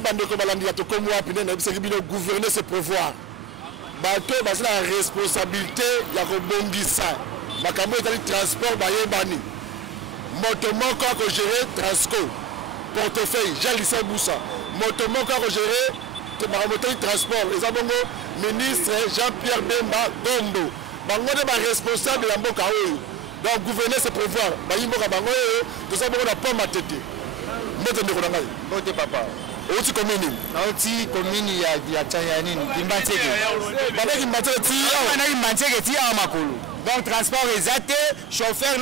bandeko balandi to comme moi pine na bisaki bino gouverner c'est prévoir bato basi la responsabilité ya ko bongisa makambo etali transport bayebani moto moko ko gérer Transco portefeuille Jalissa Boussa moto moko ko gérer te makambo transport les abongo ministre Jean-Pierre Bemba Dombo bango de ba responsable ya mboka oyo donc gouverner c'est prévoir bayimboka bango oyo to sa bongo na pomme tete mbote ndeko na ngai mbote papa oti commune oti commune ya Tchayani Kimbatseke bana Kimbatseke ti bana Kimbatseke ti a makolo donc transport exact chauffeur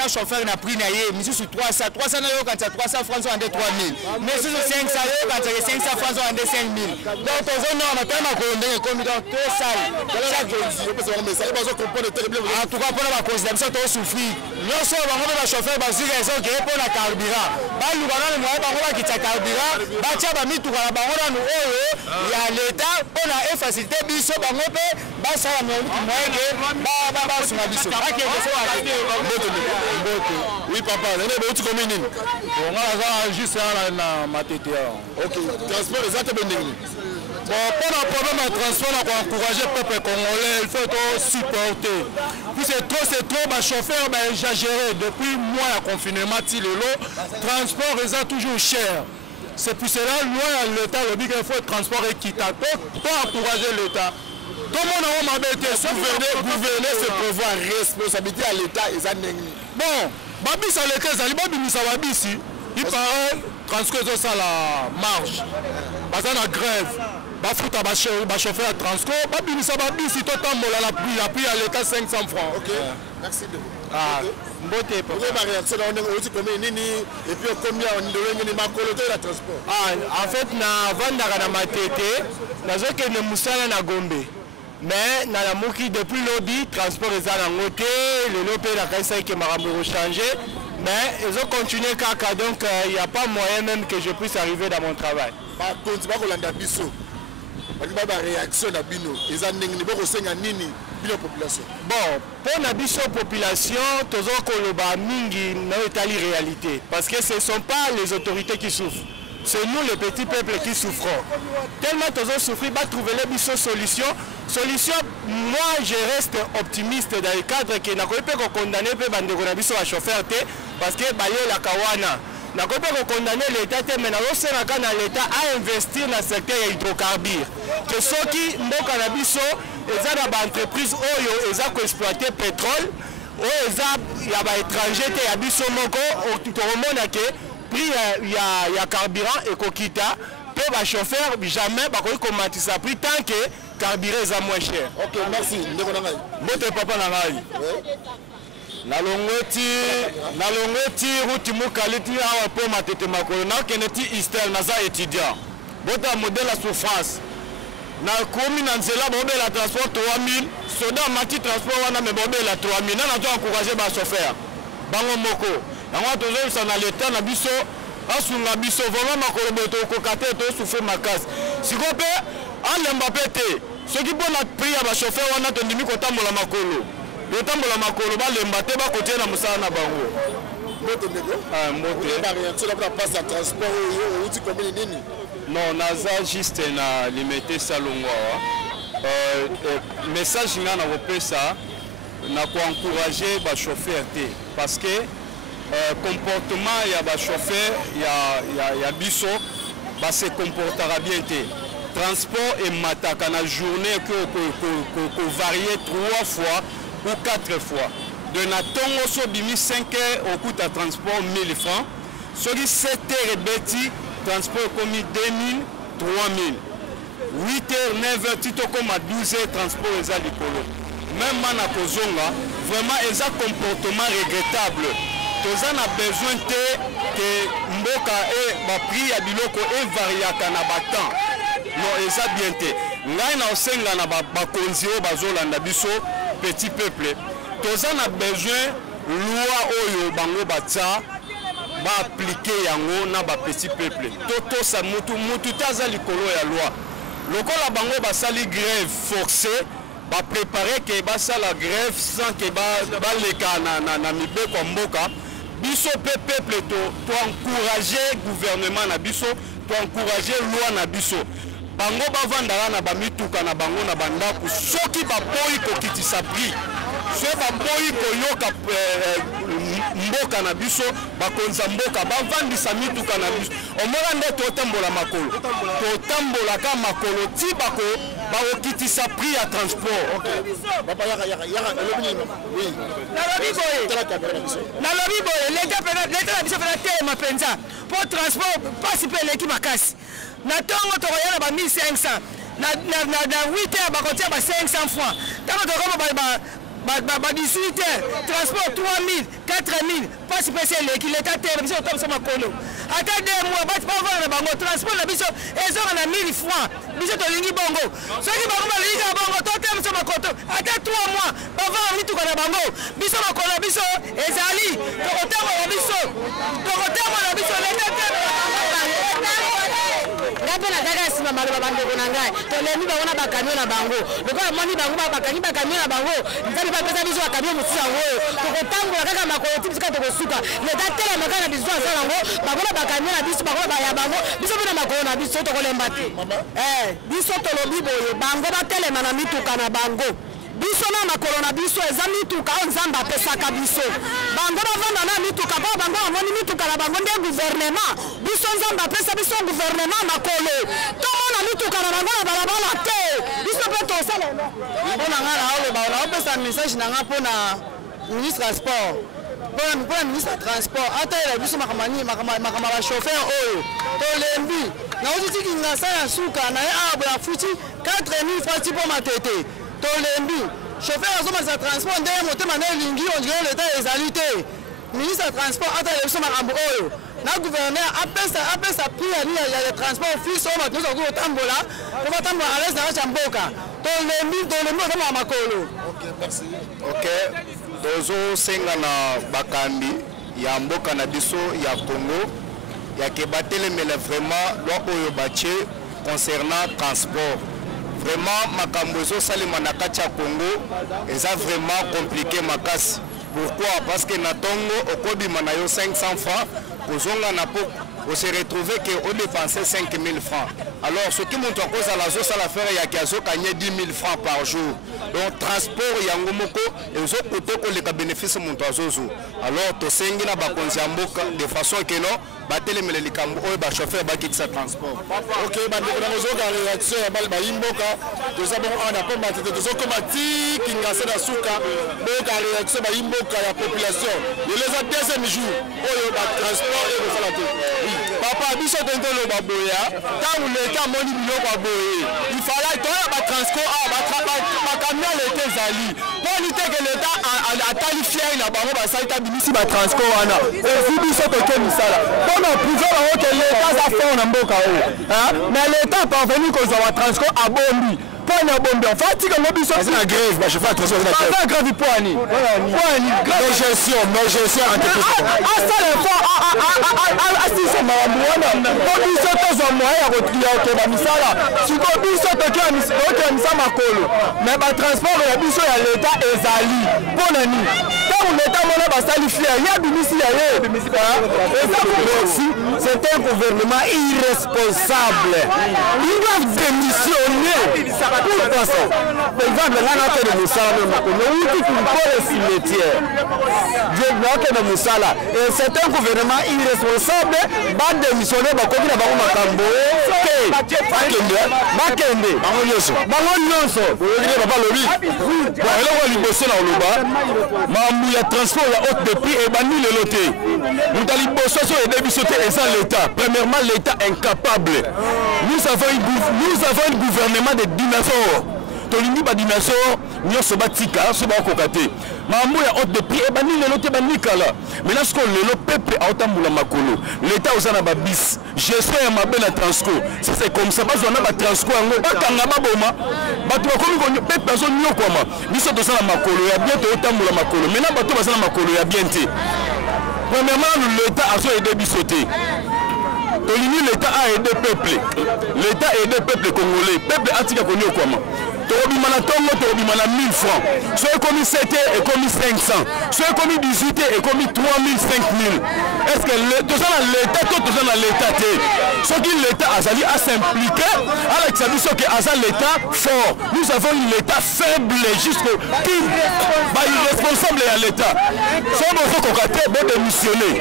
na prix na ye misusu 300 na yo quand 300 francs en 3000 mais sur 500 yo quand 500 francs en 5000 donc tozo no na tema ko ndenge comme dans tout ça chaque jour parce que ça va se comprendre terrible en tout cas pour la considération to souffrir non so bango ba chauffeur ba zika eso ke pour la carburant ba lubana mo ba ko ba kitsa carburant ba tia ba mitu ka bango na oyo ya l'état pour la facilité biso bango pe ba sala mo ke ba sunga biso. Oui papa, tu commune. On a juste na matete. OK, transport exact ben ndenge. Bon, pour le problème de transport, on encourager le peuple congolais, il faut supporter. Puis c'est trop, ma chauffeur exagéré. Depuis mois de confinement, le transport est toujours cher. C'est pour cela que l'État le dit qu'il faut un transport équitable pour encourager l'État. Tout le monde a embêté, gouverner, c'est prévoir responsabilité à l'État et ça n'est bon, Babis à l'école, ça va ici. Il paraît transcrire ça la marche. Parce qu'on a grève. Bafout à chauffeur à transco. Babis ça va ici. Tout le temps, la prix à l'État 500 francs. Ok. Merci de vous. Ah, beauté. Vous avez ma réaction, on est aussi comme Nini. Et puis combien on devient ma colonie la transport. Ah, en fait, na vendre na matete, na zoke ne musala na gombe. Mais dans la mouki depuis lobby, transport est à la moitié, le lopé la caisse qui m'a changé. Mais ils ont continué caca, donc il n'y a pas moyen même que je puisse arriver dans mon travail. Par contre, pas qu'on a biso. Pas de réaction à bino. Ils ont n'importe quoi nini bino population. Bon, pour la biso population, tous les gens mingi n'ont pas la réalité, parce que ce ne sont pas les autorités qui souffrent. C'est nous les petits peuples qui souffrons. Tellement tous ont souffert, va trouver les biso solutions. Solution, moi je reste optimiste dans le cadre que n'a pas condamné le chauffeur parce que la kawana n'a pas condamné l'État mais l'État a investi dans le secteur hydrocarbures. Que ceux qui n'ont pas des entreprises qui ont exploité le pétrole, il y a des étrangers qui ont tout le monde prix il y a carburant et kokita peu ba chauffeur jamais ba ko commenter ça prix tant que carburant est moins cher. OK, merci. Ndeko ngai. Moto papa na ngai. Na longoti route mukaliti awa po matete makolo na keneti istel na za étudiant. Bota modèle à souffrance. Na komi na nzela bobe la transport 3000, soda mati transport wana me bobe la 3000. Na to encourager ba chauffeur. Bango moko. Yango tozo ça na l'état na biso asunga biso vraiment makolo beto ko kate to souffrir makasi. Sikope alemba pete. Ceux qui bon la prix à ba chauffeur wana to ndimi ko tambola makolo. Le tambola makolo ba lemba te ba kotie na musala na bango. Moto ndeko? Ah moto. La réaction la passe à transport ou tu combien nini? Non, naza juste na limiter salongwa. Message ngana opesa na ko encourager ba chauffeur te parce que comportement ya ba chauffeur ya biso ba se comportera bien te. Transport et mataka na journée que varier 3 fois ou 4 fois. De na tongo so bimi 5 heures au coût à transport 1000 francs. Soki 7 heures beti transport comme 2000, 3000. 8 heures, 9 heures, tito comme à 12 heures transport eza likolo. Même mana kozonga, vraiment eza comportement regrettable. Toza na besoin que mboka e ba prix ya biloko e variaka na batan. Non eza bien te. Ngai na osenga na ba konzi o bazolanda biso petit peuple. Toza na besoin loi oyo bango batsa ba appliquer yango na ba petit peuple. Toto sa mutu taza likolo ya loi. Lokola bango basali grève forcée, ba préparer que basa la grève sans que ba leka na mibeko mboka. Biso peuple to encourager gouvernement na biso to encourager loi na biso bango bavandaka na bamituka na bango na bandaku soki baboyi kokitisa prix soki baboyi koyoka mboka na biso bakonza mboka bavandisa mituka na biso omona nde totambola makolo totambolaka makolo ti bakokitisa prix ya transport. nalobi boye leta na biso mpena telema mpenza mpo transport pasi mpe eleki makasi na ntongo tokoya na ba 1500 na 8 heures bakotia ba 500 francs ntango tokoma ba 18 heures transport 3000 4000 pasi mpe se eleki leta te biso totambusa makolo ata 2 mois bati bavana na bango transport na biso ezonga na 1000 francs biso tolingi bongo soki bango balingi na bongo totambusa makoto ata 3 mois bavana mituka na bango biso makolo na biso ezali tokotambola biso leta te ngape nataka nsima maloba bandeko na ngai tolemi bango na bakamio na bango lokola moni bango bakangi bakamio na bango nzambe bapesa biso bakamio mosusu yango oyo tokotambola kaka makolo ti biso kaka tokosuka leta telema kaka na biso asala yango bango na bakamio na biso bango baya bango biso mpe na makolo na biso tokolemba te biso tolobi boye bango batelema na mituka na bango biso na makolo na biso eza mituka oyo nzambe apesaka biso bango bavanda na mituka mpo bango bamoni mituka na bango nde guvernema biso nzambe apesa biso guvernema makolo tomona mituka na bango na balabala te biso mpe tosala mpo na ngai naoloba naopesa message na ngai mpo na ministre ya sport mpo na ministre ya transport atalela biso makambo ya bachauffeur oyo tolembi naotiti kingasa ya suka na ye arbre ya futi 4000 francs ti mpo matete tolembi chauffeur azomalisa transport ndenge motema na elingi ondire leta ezali te ministre ya transport atalela biso makambo oyo na gouverneur apesa prix ya transport fils oyo bato nyonso bakoki kotambola po batambola à l'aise na kati ya mboka tolembi otambola makolo. Ok, tozosenga na bakambi ya mboka na biso ya Congo yake batelemela vraiment loi oyo batie concernant transport. Vraiment makambo ezosalema na kati ya Congo eza vraiment compliqué makasi. Pourquoi? Parce que na tongo okobima na yo 500 francs kozonga na po on se retrouver que on dépensait 5000 francs. Alors ce qui montre cause à la zone ça l'affaire il y a qui a gagné 10 000 francs par jour. Donc transport yango moko ezo côté ko le bénéfice monto azozo. Alors to sengi na bakonzi ya mboka de façon que non batelemele likambo oyo ba chauffeur ba kitisa transport. OK bandeko na zo ka réaction ya bal ba imboka to ça bon on a pas matete to zo komati kingasa na suka bo ka réaction ba imboka ya population. Il les a deuxième jour oyo ba transport et ça la tout. Papa biso tentolo ba boya tant l'état moni biloko ba boye. Il fallait to ba transport ba camion l'été zali. Pour lutter que l'état a qualifié na bango ba saita binisi ba transport wana. Et biso to ke misala. On a privé que l'État a fait un mboka mais l'État parvenu qu'on soit transport à Bombi. Point à Bombi. En fait, quand on c'est la grève, je fais attention à la grève. Grève poani. Poani. Gestion entreprise. Ça les fois assistant Maramouana. Bombi c'est un moyen à retirer la misala. Si Bombi c'est un misala makolo. Mais le transport de la biso à l'État est ali. Bon ami. Quand l'État mona ba salifier, il y a binisi ya c'est un gouvernement irresponsable. Ils doivent démissionner. Pourquoi ça? Par exemple, là, on a fait de Moussala, mais où est-ce le cimetière? Dieu bloque de Moussala. Et c'est un gouvernement irresponsable. Va démissionner, va continuer à faire un cambo. Bakende. Bangonyoso. Vous voyez, papa Lobi. Bon, là, on va lui bosser dans le bas. Mamou, il y a transport, il y a haute de prix et banni le loté. Nous allons bosser sur les débits sautés et ça l'État. Premièrement, l'État incapable. Nous avons un gouvernement de dinosaures. Tolingi ba dinosaures, nous sommes batika, sommes kokate. Mamou ya haute de prix et banni le loté banni kala. Maintenant ce qu'on le peuple a autant moula makolo. L'État aux na ba bis. J'espère ma belle transco. Si c'est comme ça, on a ba transco ngo bakanga baboma. Batu bakomi ko peuple bazo nyokoma. Biso to sana makolo ya bien to autant moula makolo. Maintenant batu basana makolo ya bien te. Premièrement, l'État a aidé bisoté. L'État a aidé le peuple. L'État a aidé le peuple congolais. Le peuple a tika konyo kwama. Torobimana tongo, torobimana 1000 francs. Soit commis 7 et commis 500. Soit commis 18 et commis 3000, 5000. est-ce que tous dans l'état tous dans l'état ce qui l'état azali à s'impliquer à l'exabition que azal l'état fort nous avons une état faible jusqu'au qui irresponsable à l'état si on veut cocater bon démissionner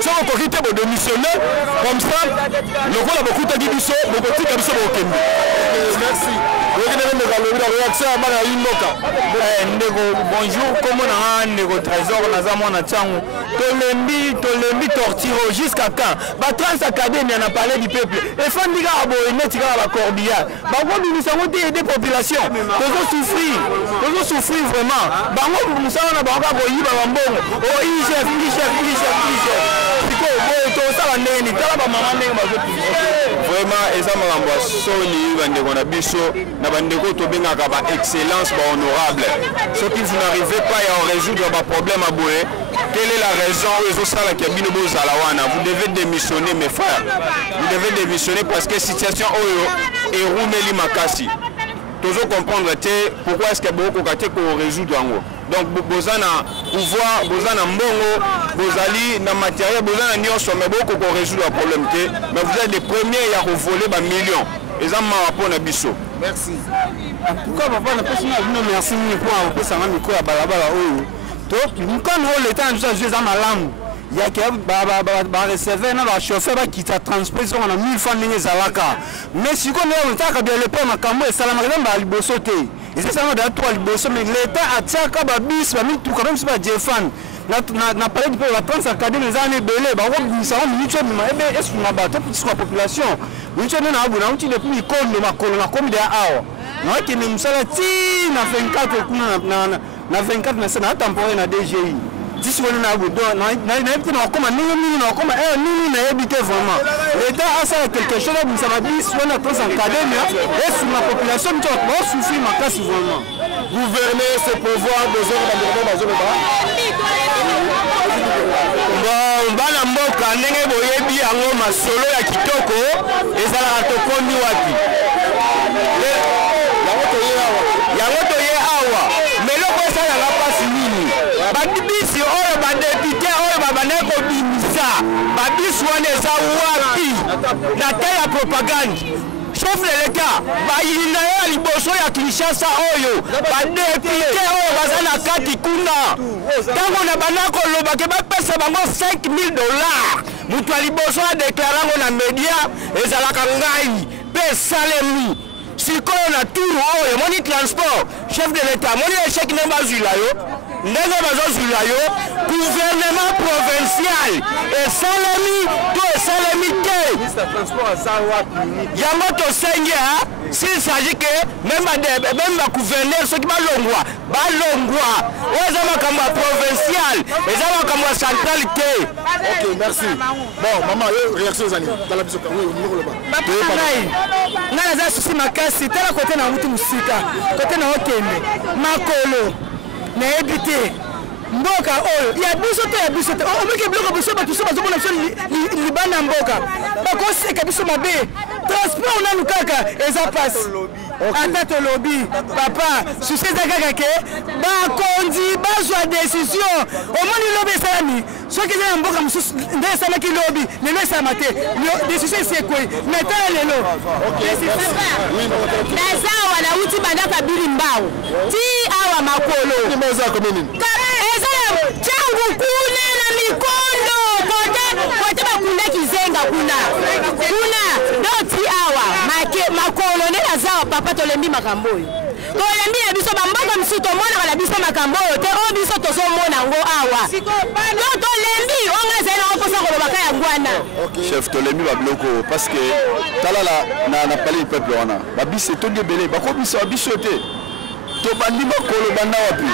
si on veut quitter bon démissionner comme ça le voilà beaucoup de biso beaucoup de biso okende merci bonjour comment on a nego trésor naza mwana changu tolembi tortiro jusqu'à quand ba trans académie on a parlé du peuple et fandika aboyne tika ba corbillard ba ko binisa ngote aider population tozo souffrir vraiment bango musala na bango boyiba bambongo o IGF siko boy to sala neni tala ba mama ndenge bazotu vraiment eza makambo soli bandeko na biso na bandeko tobengaka ba excellence ba honorable ce qui vous n'arrivez pas à résoudre ba problème à boye quelle est la raison où ça la kabino bozala wana vous devez démissionner mes frères vous devez démissionner parce que situation oyo et roumeli makasi toujours comprendre pourquoi est-ce que beaucoup kate ko résoudre yango donc bozana pouvoir bozana mbongo bozali na matériel bozana nyonso mais beaucoup ko résoudre le problème mais vous êtes les premiers à voler ba millions et ça m'a rapport na biso merci pourquoi papa na personne na merci pour apesa nga miko ya balabala oyo to mkono le temps nous jouer za malamu ya ke ba recevoir na ba chauffeur ba kita transport on a 1000 francs ndenge zalaka mais si ko ne ontaka de le pema kambo e salama ba liboso te et c'est ça on a 3 liboso mais l'état ataka ba bis ba mitu quand même si ba jefan na parler du la trans académie les années belé ba ko bisa on minute mais ebe est-ce qu'on ba to pour la population minute na abu na uti depuis ikondo makolo na komi de awa na ke ni musala ti na 24 kuna na 24 na sana temporaire na DGI d'ici on a abu na petit na koma nini na koma nini na habité vraiment l'état a ça quelque chose pour ça va dire sur la trans académie et sur la population qui va souffrir ma casse vraiment gouverner ce pouvoir des hommes dans le bon bana mboka ndenge boyebi yango masolo ya kitoko ezala tokondi wapi yango toye awa meloko esala la pasi nini babisi oyo badepute oyo babaneko bimisa babisi wana eza wapi na te ya propagande chef de l'État bayina ya liboso ya Kinshasa oyo badepute oyo baza na kati kuna tango na banako loba ke bapesa bango $5,000 mutu ya liboso adeklare yango na media ezalaka ngai pe salemi sikoyo na turu oyo moni transport chef de l'État moni échec ne bazwila yo ndenge bazozwila yo gouvernement provincial esalemi to esalemi te yango tosengi s'il s'agit que même bagouverneur soki balongwa oyo eza makambo ya provincial eza makambo ya central te ok merci bon mama yo réaction ezali tala biso ngai naza susi makasi tala kote na mutu musika kote na okende makolo nayebi te mboka oyo ya biso te omeki biloko biso bato so bazomona biso libanda mboka bakoseka biso mabe transport nanu kaka eza pasi ata tolobi papa susi eza kaka ke bakonzi bazwa décision omoni lobi esalami soki eza na mboka mosusu nde esalaki lobi lelo esalama te décision esekwei mais tala lelo naza awa nauti bandaka bili mbao ti awa makolo eza changu kuna na mikondo kote bakunda kizenga kuna do ti awa makolo nde naza papa tolembi makambo oyo tolembi na biso bamboka misusu tomonaka na biso makambo oyo te oyo biso tozomona yango awa do tolembi onga ezali nango mposa kolobaka yango wana chef tolembi babiloko parce que tala na pale peuple wana babisi etondi ebele bakobisa babiso te tobandi makolo banda wapi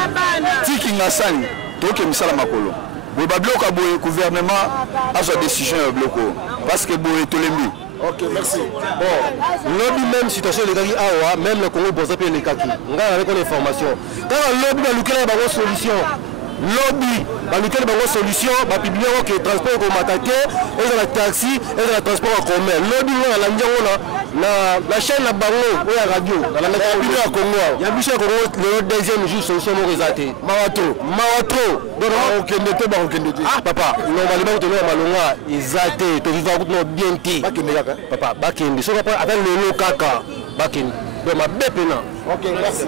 tiki ngasani toke misala makolo boye babiloko boye gouvernement azwa décision ya babiloko parce que boye tolembi. Ok, merci. Bon, lobby même situation les gars awa même le Congo boza pe les kaki. Nga avec l'information. Quand lobby ba lukela ba solution. Lobby ba lukela ba solution, ba publier que transport ko matake, et la taxi, et la transport en commun. Lobby la ndia wana la chaîne na bango oya radio na la radio ya Congo ya biso ya Congo le deuxième jour solution mo rezate mawato donc okende te ba okende te ah papa normalement to no malonga izate to vivre no bien ti papa bakende so papa avec le kaka bakende donc ma bepena OK merci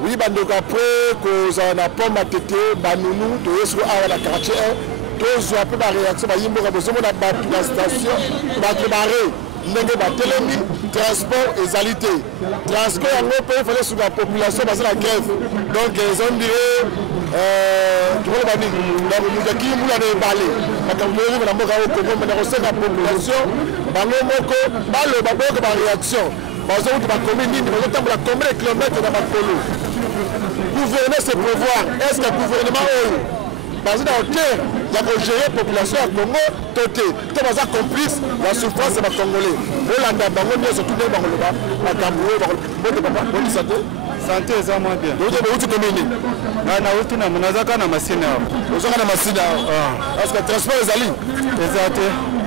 Oui, donc après que on a pas matété, banounou, de sur à la quartier, tous un peu la réaction, bah yimbo ka besoin na battu la station, battu barré, ndenge ba télémi, transport et salité. Transport en gros pays fallait sur la population parce la grève. Donc ils ont dit tu vois bani, donc nous qui nous a déballé. Quand on veut na mboka au Congo, mais on sait la population, bango moko, ba le ba ko ba réaction. Parce que ba commune, on entend la combien de kilomètres dans ba polo. Gouverner c'est pouvoir. Est-ce que le gouvernement est basé dans le terre, il y a gérer la population à Congo, tout est complice, la souffrance c'est les Congolais. Hollande, Bango, surtout les Bangoloba, à Cameroun, bonne santé. Santé, ça moins bien. Vous avez où tu communes? On a na machine. Vous avez la machine. Est-ce que le transport est allé? Exact.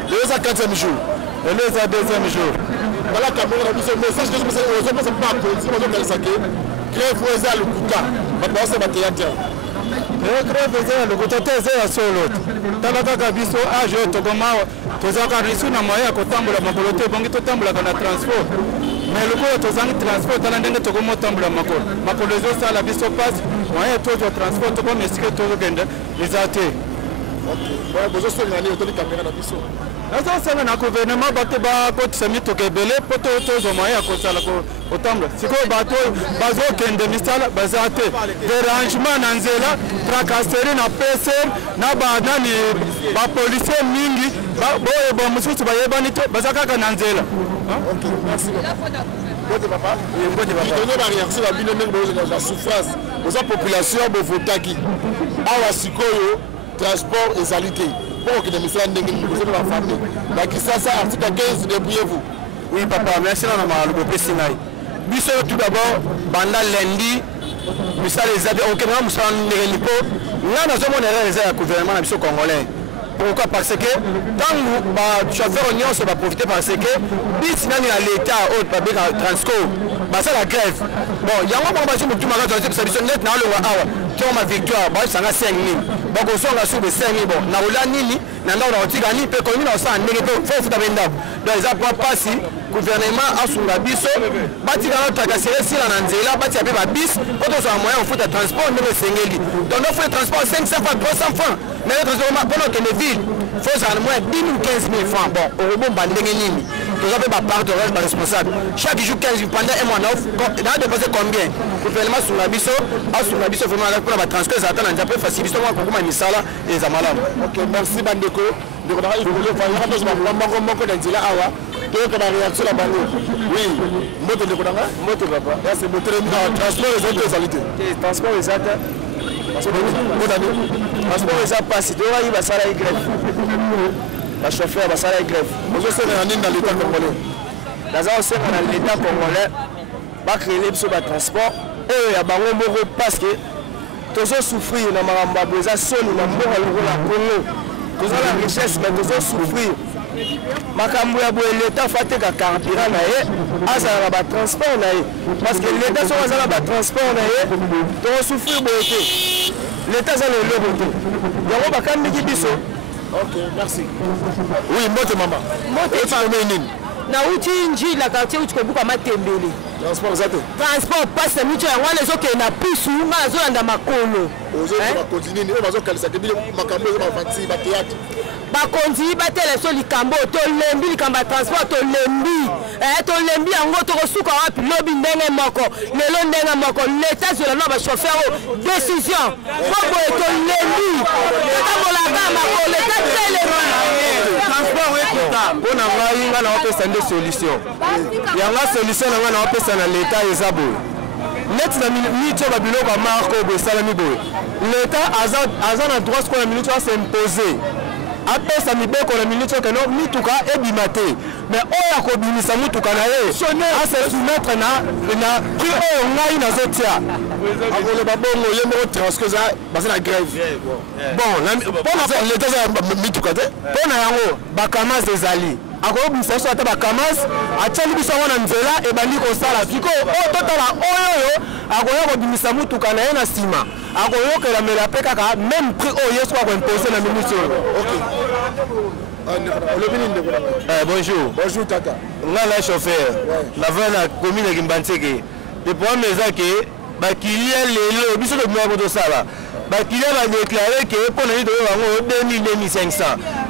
Les 4e jour. Et les 2e jour. Voilà, Cameroun a dit ce message que je ne sais pas pour grève eza lokuta bato base bateyate grève eza lokuta te eza ya solo tala kaka biso age oyo tokomawa tozalaka risu na moyen ya kotambola makolo te ebongi totambolaka na transport mais lokola tozangi transport tala ndenge tokomotambola makolo ezosala biso mpasi moyen tozwa transport tokoma esike tozokende eza te bozosengani otoli kamera na biso nazosenga na gouvernement bato bakotisa mituka ebele mpo tozwa moyen ya kozala kotambola sikoyo bato bazokende misala baza te dérangement na nzela tracasserie na pcr na banani bapolisier mingi boyeba mosusu bayebani te baza kaka na nzela réaction ya bino ndenge bozala souffrance boza population bovotaki awa sikoyo transport ezali te pour que les missions de la famille. La Kisasa, article 15, débrouillez-vous. Oui, papa, merci à la Pessinai. Biso tout d'abord, pendant lundi, Missa les a dit, ok, nous sommes en Nipo, nous avons un gouvernement congolais. Pourquoi? Parce que tant que le chauffeur union se va profiter parce que bis n'a à l'État au public Transco, c'est la grève. Bon, il y a un moment où je me dis que ça net na le awa. Tu as ma victoire, bah ça a 5000. Bon, on sort la sous de 5000. Bon, na ola nini, na na on tire ni pe commune on s'en négatif, faut foutre benda. Donc ils apprennent pas si gouvernement a sous la biso, bati na notre casser si la nanzela, bati a ba bis, quand on a moyen on fout de transport ne le sengeli. Donc on fait transport 500 francs, 300 francs. Mais le transport pendant que les villes faut ça au moins 10 000 15 000 francs. Bon, au rebond bandenge nini. Vous avez ma part de responsable. Chaque jour 15 pendant un mois, on a dépensé combien? Gouvernement sur la biso, vraiment pour la transfert, ça attend un peu facile. Justement, pour moi, Misala et Zamalam. Ok, merci Bandeko. Donc, on a eu le faire donc la réaction la bango. Oui, moto de Kodanga, moto papa. Là c'est moto de transport et autres qualités. Transport exact. Transport exact pas si tu vas y va ça la grève. La chauffeur va ça la grève. Vous êtes dans l'État congolais. Dans l'État congolais, va créer les besoins de transport et ya bango moko parce que tozo souffrir na maramba besoin soni na mboka lokola Congo. Tozo la richesse mais tozo souffrir. Makambo ya boye l'État fateka carburant na ye azala ba transport na ye parce que l'État so azala ba transport na ye tozo souffrir boye te. L'État za le lobo te. Yango bakamiki biso. Ok, merci. Oui, moto maman. Moto et ça nini? Na uti nji la quartier uti ko buka matembele. Transport zato. Transport passe mucho ya wana zoke na pisu nga zo anda makolo. Ozo ba continue ni bazo kalisa ke bile makambo zo ba fanti ba théâtre. Ba konti ba tele so likambo to lembi likamba transport to lembi yango to kosuka wapi lobi ndenge moko lelo ndenge moko l'état sur la ba chauffeur décision bobo to lembi tabola gama ko l'état tele transport écouta on a ngai nga na opesa nde solution yanga solution nga na opesa na l'état ezabo net na minute ba biloko marko bo salami boy l'état azan na droit ko na minute va s'imposer apesa mibeko na minute que non mituka ebima te mais oyo akobimisa mutuka na ye ase soumettre na prix oyo ngai nazotia akoloba bongo ye moko transcose baza na grève bon mpona leta eza mituka te mpona yango bakamas ezali akobimisa biso ata bakamas atiali biso yango na nzela ebandi kosala sikoyo oyo totala oyo akoya kobimisa mutuka na ye na nsima akoyokela mela mpe kaka même prix oyo ye soki akoimpose na minute oyo bonjour. Bonjour Tata. On a la chauffeur. La vanne a commis les Gimbanseke. Le problème est que Bakilia les biso de moi pour ça là. Bakilia va déclarer que pour nous de 2000-2500.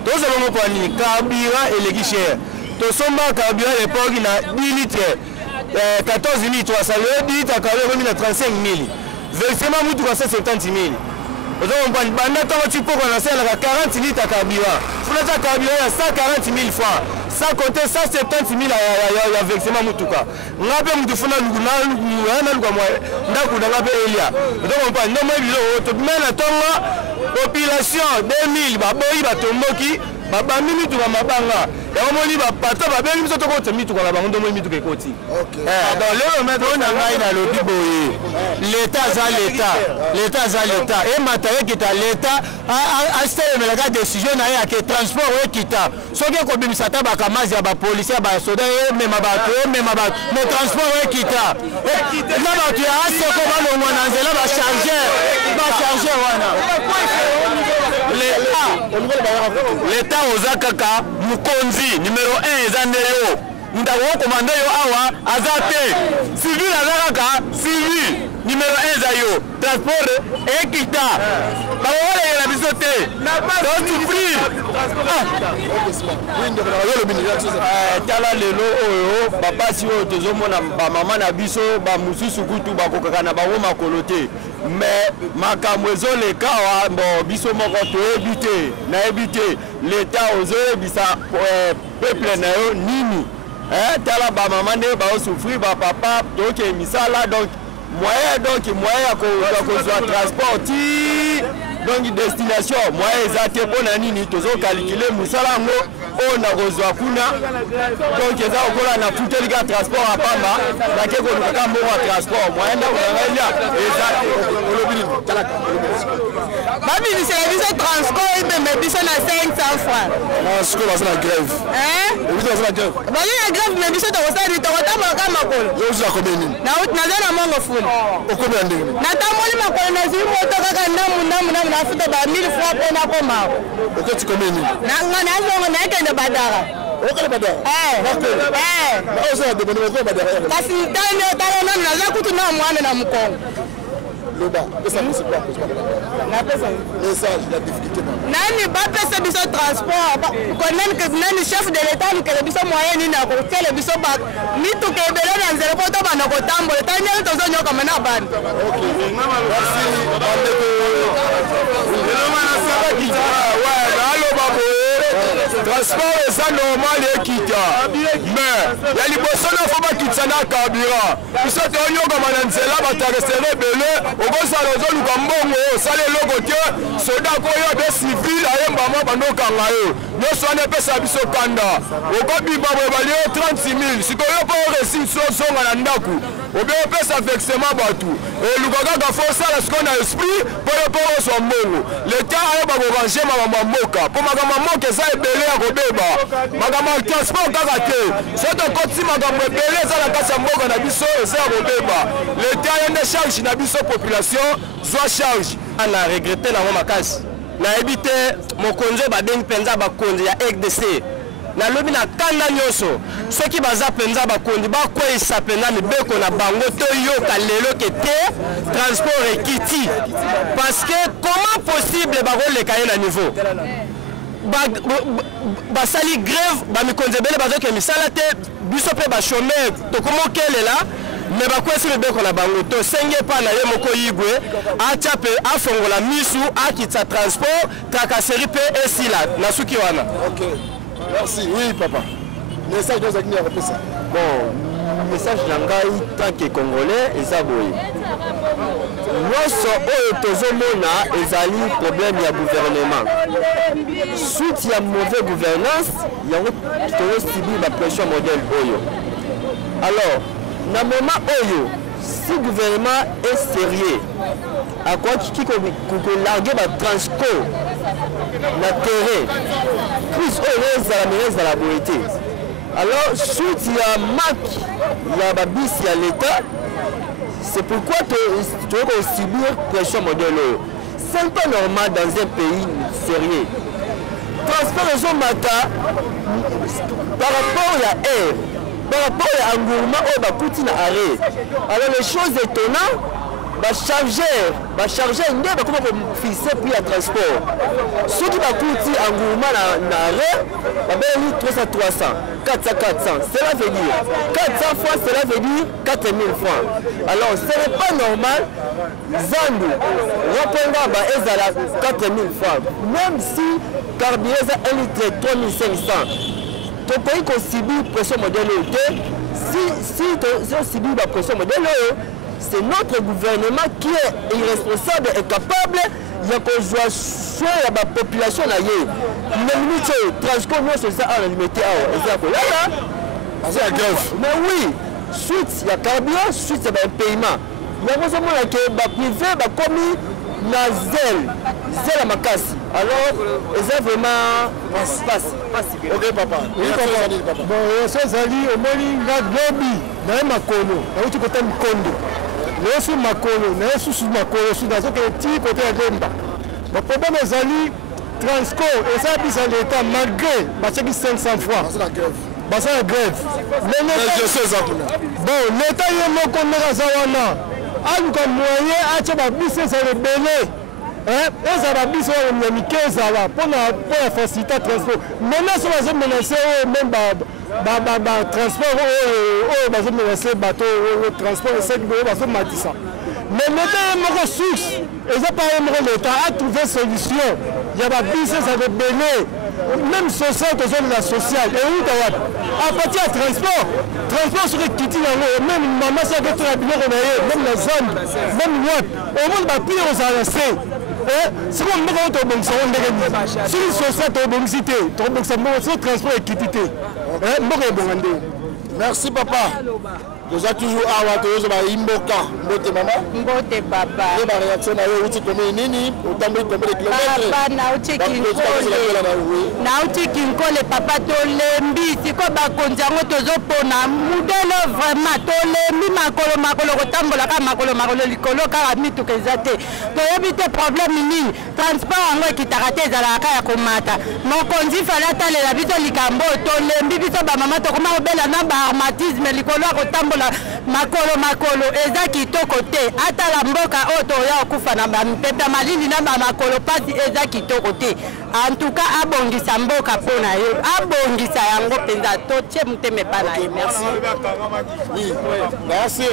Tous les moments pour ni carburant et les guichets. Tous sommes carburant à l'époque il a 10 litres. 14 litres, ça veut dire que carburant a 35 000. Versement mutu à 170 000. Banda tu peux lancer à 40 litres à carburant. Pour notre carburant à 140 000 francs. Sans compter 170 000 à versement mutuka. On a pas de fonds à nous, population 2000, baba mimi tu mabanga ya omoni ba pata ba bengi biso toko temi tu kala bango mimi tu kekoti donc lelo mettre na ngai na lobi boye l'état za l'état et matériel qui ta l'état a stelle mais la décision na ya que transport we kita soki ko bimisa ta ba kamazi ya ba policier ba soda même ba mais transport we kita na ba tu a se ko ba lo mwana nzela ba charger wana l'état oza kaka mukonzi numéro 1 eza ndeyo ndako komanda yo awa azate civil azaka civil numéro 1 eza yo transport ekita bawole la bisote donc souffrir tala lelo oyo bapasi oyo tozomona bamama na biso bamususu kutu bakokaka na bango makolo te mais makambo ezoleka awa bon biso moko toyebi te nayebi te l'état ozoyebisa peuple na yo nini tala bamama nde baosouffrir bapapa toke misala donc moyen ya kozwa transport ti donc destination moyen eza te mpona nini tozocalcule mosala yango oyo nakozwa kuna donc eza kokola na futelika transport apamba nake kolukaka mbongo ya transport moyen ndako nangaelia eza babinisela biso transport ebembe biso na 500 francs sikoyo baza na grève baza na grève me biso tokosali tokotambolaka makolo naza na mongo fuli okomela ndenge natamboli makolo nazwi moto kaka ndamu nafuta ba 1000 francs mpo nakomako okoti komela nini nga nazongo nayekende badara kasi tane nani naza kutu na mwana na mokongo nani bapesa biso transport nani chef de l'état alukele biso moyen nini akotele biso mituka ebele na nzela mpo tobanda kotambola tanyeli tozonyokama na bana transport eza normal ekita mais ya liboso na fo bakitisa na carburant biso toyokama na nzela bataresere ebele okozala ozoluka mbongo osala eloko te soda koyo be civil ayembama bandokanga yo nyonso wana epesa biso kanda okobima boye bali yo 36 000 sikoyo mpo oresi sozonga na ndako obe opesa versement bato oluka kaka fo osala sikoyo na esprit mpo yo mpo oswa mbongo leta ayeba korange makambo ya mboka mpo makambo ya mboka eza ebele ya kobeba makambo ya transport kaka te so tokotisi makambo ebele eza na kati ya mboka na biso eza ya kobeba leta yende charge na biso population zwa charge na regrete nango makasi nayebi te mokonzi babengi mpenza bakonzi ya RDC nalobi na kanda nyonso soki baza mpenza bakonzi bakweyisa mpenza mibeko na bango toyoka lelo ke te transport ekiti parce que comment possible bakoleka ye na niveau basali grève bamikonzi ebele bazoke misala te biso mpe bachômeur tokomokelela me bakwesi mibeko na bango tosenge epa na ye moko yibwe atya mpe afongola misu akitisa transport trakaseri mpe esila na suki wana. Merci. Oui, papa. Message de Zagni à repasser. Bon, message d'Angaï, tant que Congolais, et ça, boy. nyonso oyo tozomona ezali problème ya gouvernement. Suite ya mauvaise gouvernance yango tozosubir bapression modèle oyo. Alors na moment oyo si gouvernement est sérieux akoki kolarguer batransco na terrain crise oyo ezala boye te. Alors suite ya marque ya babisi ya l'État, c'est pourquoi tu dois subir pression modèle. C'est pas normal dans un pays sérieux. Transfert au matin par rapport à air, par rapport à engouement au Bakoutine arrêt. Alors les choses étonnantes, chargeur nde bakoma fixer prix à transport. Ceux qui Bakouti engouement na arrêt, babeli 300, 400, cela veut dire 400 fois, cela veut dire 4000 francs. Alors ce n'est pas normal. Zandu, Raponga ba ezala 4000 francs. Même si carburant est 1 litre 3500. Tu peux subir pression modèle. Si tu subis la pression modèle, c'est notre gouvernement qui est irresponsable et capable de jouer à la population. Mais oui, suite il y a carburant, suite il y a un paiement. Il y a un privé qui commis la zèle à ma casse. Alors, c'est vraiment passe. Ok, papa. Oui, papa. Bon, c'est Zali, au moins, il y a Gobi, dans un Makono, dans un côté de Kondo. Mais sous Makolo, mais sous Makolo, sous dans un petit côté de Demba. Le problème est Zali, Transco, et ça, puis ça l'État, malgré, c'est 500 fois. C'est la grève. C'est la grève. Bon, l'État, il y a un mot qu'on met à Zawana. A nous moyen à Tchababissé, c'est le belé. Et Zababissé, on a mis 15 ans pour faciliter le transport. Maintenant, si on a menacé, même transport, on a menacé le transport, et c'est que on a dit ça. Mais maintenant, il y a source. Et ça, par exemple, l'État a trouvé solution. Il y a des business avec belé. Même social, que zone la sociale. Et où tu as à partir du transport sur les kits, même maman, c'est que tu as bien même la zone, même l'ouest. Au monde, il y a aux avancées. Si on me dit que tu as si les sociétés ont bon cité, tu as bon transport et quitté. Merci, papa. Vous êtes toujours à la télé, vous avez Mboka, Mbote maman. Mbote papa. Et ma réaction à eux, tu connais Nini, autant de kilomètres. Papa, Nauti Kinkole, papa, Tolembi, c'est quoi Bakonjango, Tozopona, Moudelo, vraiment, Tolembi, Makolo, Tambola, Makolo, Licolo, Karami, Tukezate. Toyabite problème, Nini, transport en qui t'a raté, Zalaka, Komata. Mon conduit, Falata, la Bito Likambo, Tolembi, Bito, Maman, Tokoma, Bella, Namba, armatisme, Licolo, Tambola. Makolo eza kitoko te ata la mboka oto ya kufa na pepe malini na makolo pasi eza kitoko te en tout cas abongisa mboka pona yo abongisa yango penza to tie muteme pana ye merci. Oui, merci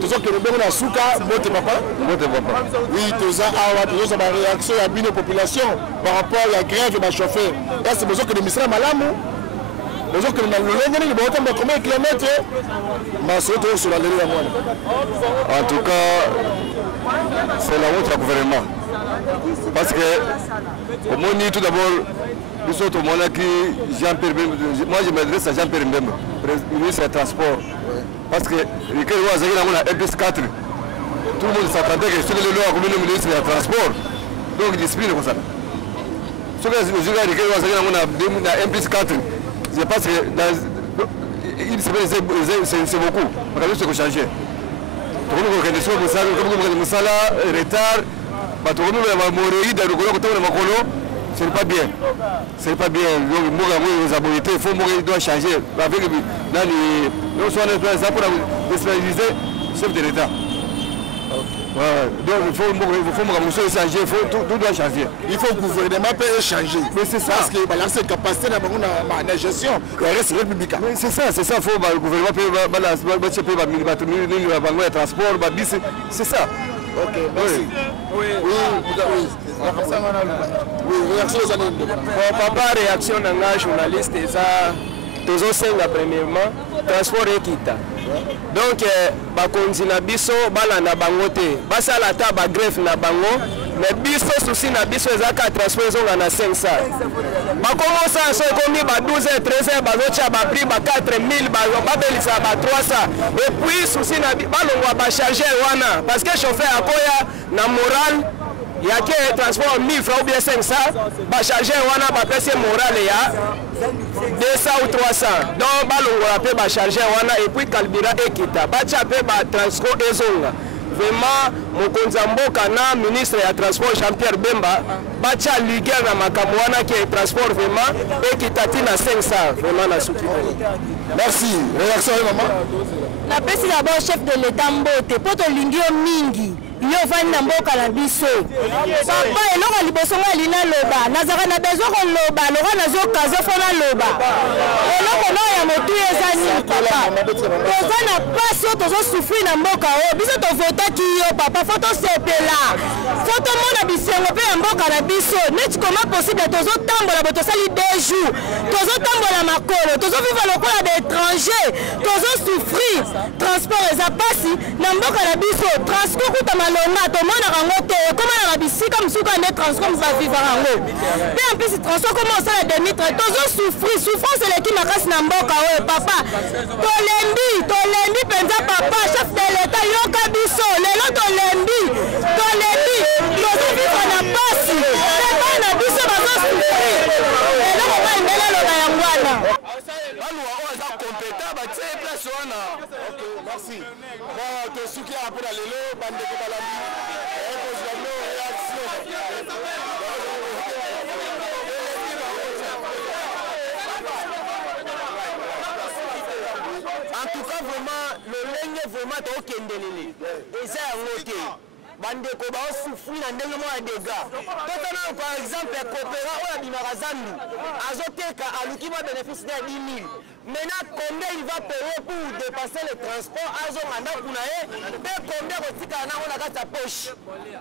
toujours que le bongo na suka Mbote papa. Oui, toza awa toza ba réaction ya bino population par rapport à la grève de chauffeur. Là c'est besoin que le ministère malamu. En tout cas, c'est la honte du gouvernement. Parce que, au moins, tout d'abord, nous sommes au Jean-Pierre Mbembe. Moi, je m'adresse à Jean-Pierre Mbembe, ministre des Transports. Parce que, les MP4, tout le monde s'attendait que je suis le ministre des Transports. Donc, discipline comme ça. Ce que je dis, MP4. Je pense que c'est beaucoup. On a vu ce que changer. Tout le monde organise le retard. Ce n'est pas bien. Ce n'est pas bien. Il faut changer. Avec le déstabiliser le chef de l'État. Donc il faut changer, tout doit changer. Il faut que le gouvernement peut changer. Mais c'est ça. Parce que cette capacité de la gestion, il reste républicain. C'est ça, il faut que le gouvernement peut le transport, c'est ça. Ok, merci. Oui, réaction aux années. Papa, réaction d'un journaliste, c'est ça. Toujours, premièrement, transport et quitte. donc bakonzi na biso balanda bango te basala ata bagreffe na bango mais biso souci na biso ezaka transport ezonga na 500 bakomosa so ekomi ba 12 13 bazotia baprix ba 4000 babelisa ba 300 et puis souci na balongwa bacharger wana parce que chauffeur akoya na moral yake transport 1000 francs ou bien 500 bacharger wana bapesi moral ya 200 ou 300 donc balongola pe bacharger wana et puis carburant ekita batia pe batransport ezonga vraiment mokonzi mboka na ministre ya transport Jean-Pierre Bemba batia ligueur na makambo wana ke transport vraiment ekita tina 500 vraiment na suki. Merci. Réaction maman. Na pesi d'abord chef de l'état mbote poto lingi yo mingi yo vani na mboka na biso papa eloko liboso nga lina loba nazaka na besoin ko loba loka nazo kazo fona loba eloko no ya motu ezani papa toza na pasio tozo souffrir na mboka o biso to votaki yo papa foto sepela foto mona bisengo pe na mboka na biso neti comment possible tozo tambola bo tosali 2 jours tozo tambola makolo tozo vivre lokola d'étranger tozo souffrir transport eza pasi na mboka na biso transport kuta malonga tomona rango te comment na bisika musuka ne transport va vivre rango pe en plus transport comment ça la demi-train tozo souffrir souffrance eleki makasi na mboka oyo papa tolembi penza papa chef de l'état yoka biso lelo tolembi tozo vivre na pasi pe na biso bazo souffrir eloko ba ndela loba yango wana balwa oyo aza compétent batie place wana. Ok, merci. Bon, tosuki apona lelo bandeko balambi ekozwa no réaction. En tout cas vraiment le lenge vraiment tokendelele eza yango te bandeko baosouffrir na ndenge moko ya dégâts totana par exemple coopéra oyo abimaka zandu azoteka aluki ba bénéfice na 10 000 maintenant combien il va payer pour dépasser le transport azonga ndako na ye mpe combien kotikala nango na kati ya poche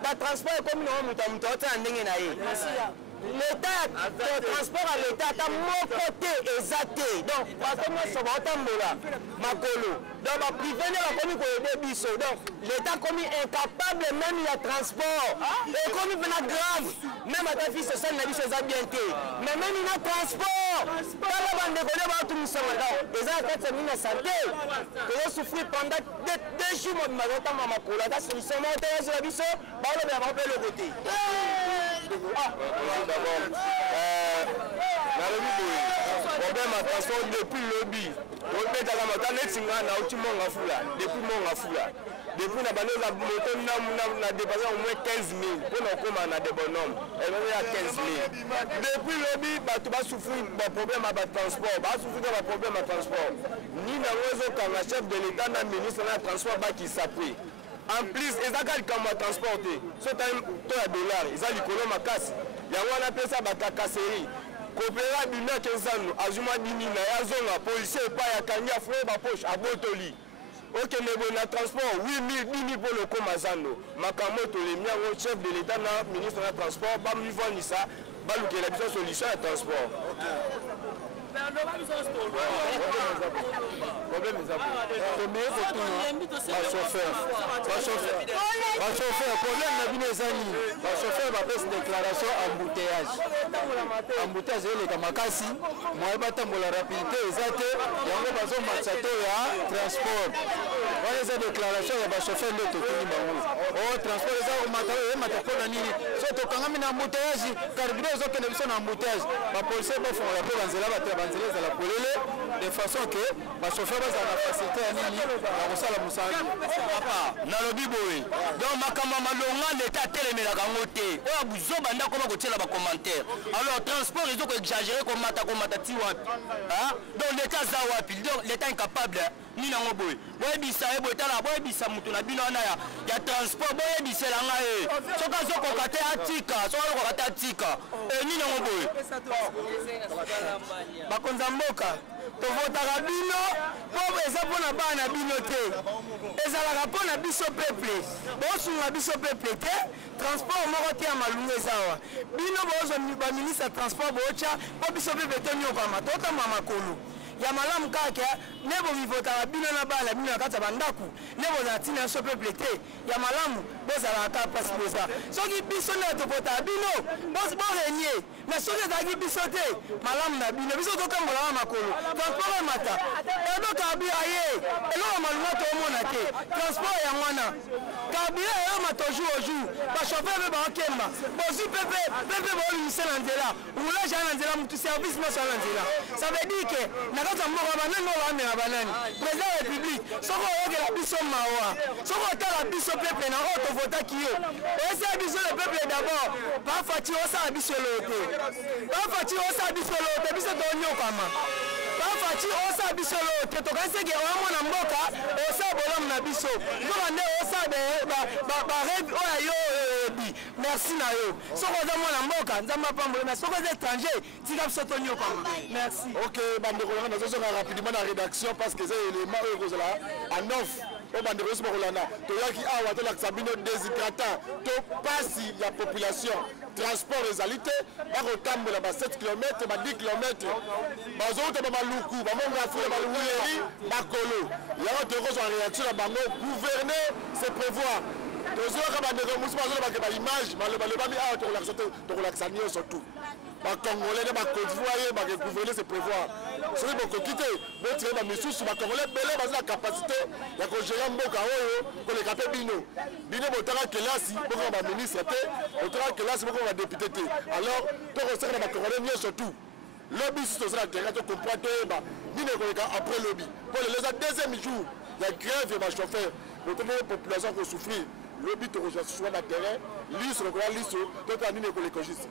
batransport ekomi nango moto ya moto aotala ndenge na ye l'état transport à l'état ata moko te eza te donc bato nyonso baotambola makolo donc baprivé nde bakomi koyede biso donc l'état komi incapable même ya transport ekomi mpena grave même ata vie sociale na biso eza bien te mais même na transport tala bandeko nde baotumisama donc eza na kati ya mini ya santé tozosouffrir pendant 2 jours mobima baotamba makolo ata solution moko te ezela biso baolobela bango mpe eloko te. D'abord, problème à transport depuis le lobby. Depuis la banane, la moto n'a dépassé au moins 15 000 pour nous commander à des bonhommes. Elle est à 15 000. Depuis le lobby, tu vas souffrir d'un problème à transport. Tu vas souffrir d'un problème à transport. Ni dans le chef de l'État, ni le ministre de transport qui s'appuie. En plus, ils ont transporté. Ce temps, $, ils ont l'économie à casse. Il y a un appel ça bakakaseri. Coopéra bimia kezano azuma dinina ya zonga policier pa ya kanya fwe ba poche abotoli. OK nebo na transport 8000 10 000 pour le komazano. Makamoto le miango chef de l'état na ministre de transport ba mivoni ça ba lukela biso solution ya transport. OK. Problème est chauffeur, problème na bino ezani. Ba chauffeur ba pesa déclaration embouteillage. Embouteillage ele ka makasi, moi batambola rapidité ezate, yango bazo matsato ya transport. Wala za déclaration ya ba chauffeur nde tokini bango. Oh transport eza ko matalo e matapona nini? So tokangami na embouteillage, carburant zo kende biso na embouteillage. Ba policier ba font la pe banzela ba banzela za la polele de façon que ba chauffeur ba za la facilité ya nini ya kosala musala. Papa, na lobi boye. Donc makamba malonga l'état telemelaka ngote. Oya buzo banda koma kotiela ba commentaire. Alors transport ils ont exagéré comme mata ti wapi. Hein? Donc l'état za wapi. Donc l'état incapable ni na ngoboye. Boye bisa ebo etala boye bisa mutu na bino na ya transport boye bisa la nga e. Soka zoko kate atika, soka zoko kate atika. Ni na ngoboye. Bakonza mboka tovotaka bino po eza mpona bana bino te ezalaka mpona biso peuple bosunga biso peuple te transport moko te ya malungu ezawa bino bozwa baministre ya transport bootya po biso peuple te nyokama totamba makolo ya malamu kaka ne bovivotaka bino na bana bino na kati ya bandako ne bozala ntina nyonso peuple te ya malamu bozalaka mpasi boza soki biso nde tokotaka bino borenie mais soki ezalaki biso te malamu na bino biso tokambolaka makolo transport emata edo kabira ye eloko malunga toomona te transport yango wana kabira eyomata jour au jour bachauffeur mpe baokemba bozwi pepe baolimisa na nzela roulage na nzela mutu service nyonso na nzela ça veut dire que na kati ya mboka banani oyo bamela banani président ya république soki oyokela biso mawa soki otala biso peple na oyo tovotaki yo oyesala biso le peuple d'abord bafati osala biso eloo te bafati osala biso eloo te biso tonyokama bafati osala biso eloo te tokaniseke oyamona mboka osala bolamu na biso mboka nde osala bareve oyo yo oyebi merci na yo soki oza mwana mboka nzambe apambole mais soki oza étranger tika biso tonyokama merci. Ok, bandeko nanga nazozonga rapidement na rédaction parce que c'est élément oyo kozala en offre oyo bandeko nyonso bakolanda toyaki awa tolakisa bino déshydratant to pasi ya population transport ezali te bakotambola ba 7 km ba 10 km bazouta bamaluku bamongafule baluwuleri bakolo yango tokozwa réaction na bango gouverner c'est prévoir tozoyoka bandeko mosusu bazolobake baimage balobami awa tokolakisa nyonso tout bakongolais nde bacôte d'ivoire bakegouverner c'est prévoir soki bokoki te botire bamisusu bakongolais bele baza na capacité ya kogérer mboka oyo koleka mpe bino botaka kelasi bokoma baministre te botaka kelasi bokoma badepute te alors tokosaka na bakongolais nyonso tout lobi si toza na terrain tocomprend toyeba nini ekoleka après lobi mpo lelo eza deuxième jour ya grève ya bachauffeur botomona population kosouffrir lobi tokozwa na terrain liso lokola liso totala nini ekoleka juste